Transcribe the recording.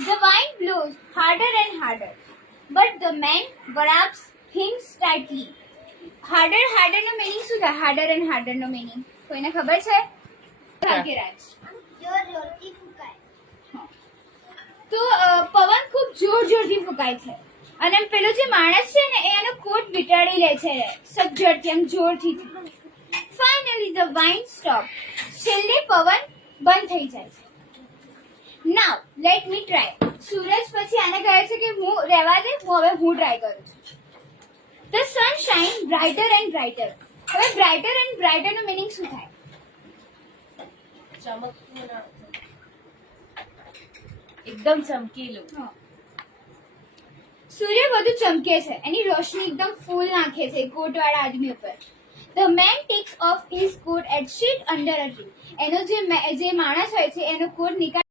The wind blows harder and harder, but the man grabs him tightly. Harder no meaning શું થાય? Harder and harder no meaning કોઈને ખબર છે? ભાગ્યરાજ. જોરથી ફૂંકાય. તો પવન ખૂબ જોરથી ફૂંકાય છે અને પેલો જે માણસ છે ને એ એનો કોટ વીંટાળી લે છે સજ્જડથી એમ જોરથી. Finally the wind stopped. છેલ્લે પવન બંધ થઈ જાય છે. Now let me try. સૂરજ પછી આને કહે છે કે હું રહેવા દે, હવે હું ટ્રાય કરું છું. The sun shines brighter and brighter. હવે brighter and brighter no meaning શું થાય? એકદમ ચમકીલું. સૂર્ય વધુ ચમકે છે, એની રોશની એકદમ ફૂલ નાખે છે કોટવાળા આદમી ઉપર. The man takes off his coat and sit under a tree. એનો જે માણસ હોય છે એનો કોટ નીકાળી